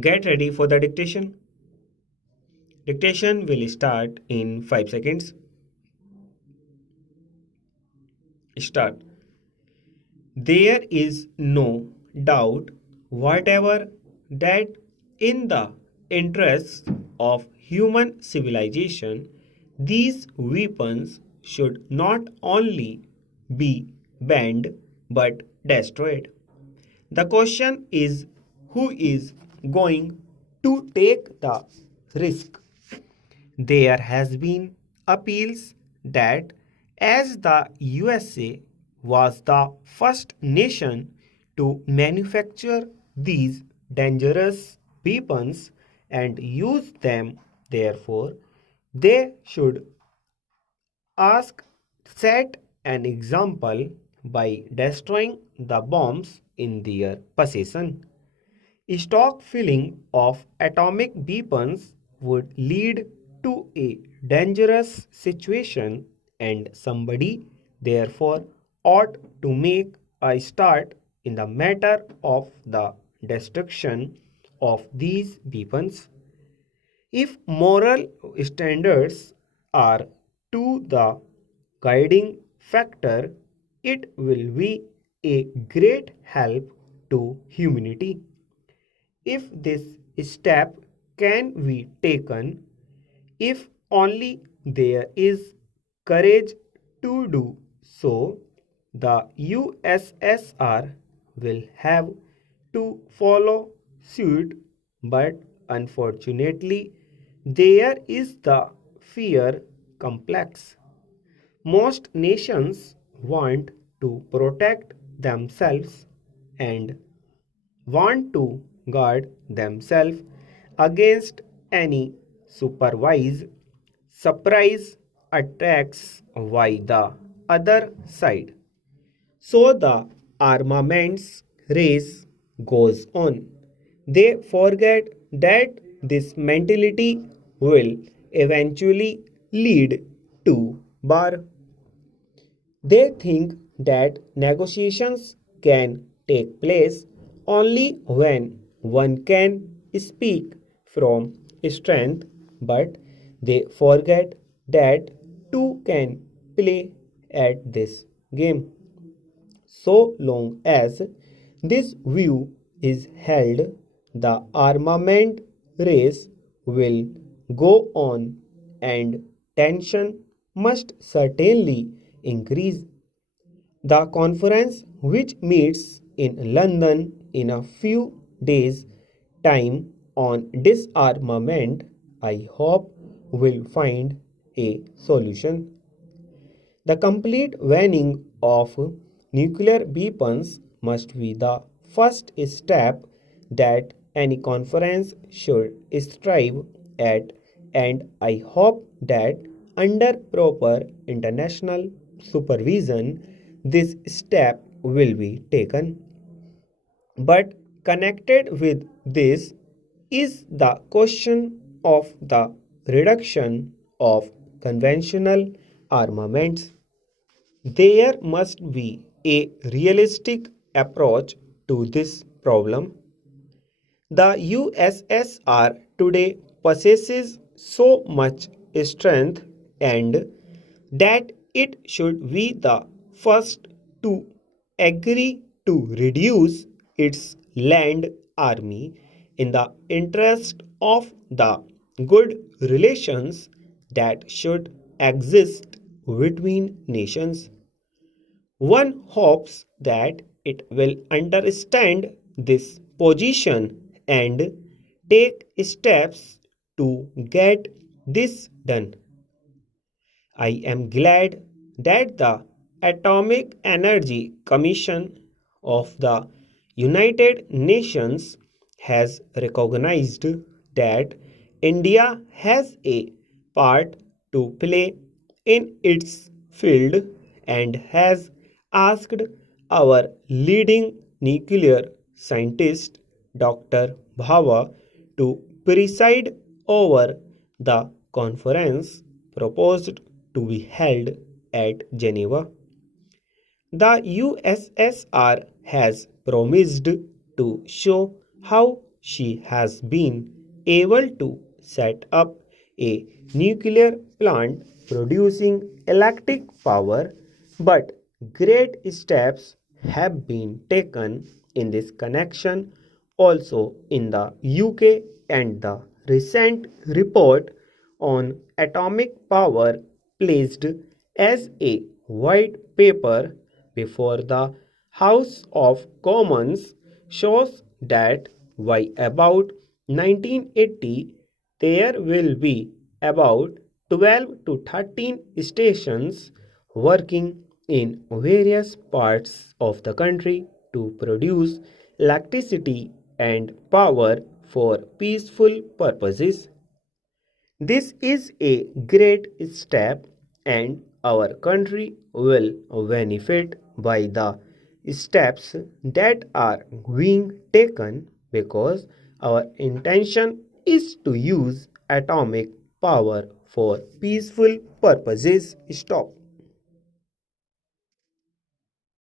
Get ready for the dictation. Dictation will start in 5 seconds. Start. There is no doubt whatever that in the interests of human civilization, these weapons should not only be banned but destroyed. The question is who is going to take the risk? There has been appeals that as the USA was the first nation to manufacture these dangerous weapons and use them, therefore, they should ask set an example by destroying the bombs in their possession. Stockpiling of atomic weapons would lead to a dangerous situation, and somebody, therefore, ought to make a start in the matter of the destruction of these weapons. If moral standards are to the guiding factor, it will be a great help to humanity. If this step can be taken, if only there is courage to do so, the USSR will have to follow suit, but unfortunately, there is the fear complex. Most nations want to protect themselves and want to guard themselves against any supervised surprise attacks by the other side. So the armaments race goes on. They forget that this mentality will eventually lead to war. They think that negotiations can take place only when one can speak from strength, but they forget that two can play at this game. So long as this view is held, the armament race will go on and tension must certainly increase. The conference, which meets in London in a few days' time on disarmament, I hope will find a solution. The complete banning of nuclear weapons must be the first step that any conference should strive at, and I hope that under proper international supervision this step will be taken. But connected with this is the question of the reduction of conventional armaments. There must be a realistic approach to this problem. The USSR today possesses so much strength and that it should be the first to agree to reduce its land army in the interest of the good relations that should exist between nations. One hopes that it will understand this position and take steps to get this done. I am glad that the Atomic Energy Commission of the United Nations has recognized that India has a part to play in its field and has asked our leading nuclear scientist Dr. Bhava to preside over the conference proposed to be held at Geneva. The USSR has promised to show how she has been able to set up a nuclear plant producing electric power, but great steps have been taken in this connection also in the UK, and the recent report on atomic power placed as a white paper before the House of Commons shows that by about 1980 there will be about 12 to 13 stations working in various parts of the country to produce electricity and power for peaceful purposes. This is a great step, and our country will benefit by the steps that are being taken because our intention is to use atomic power for peaceful purposes. Stop.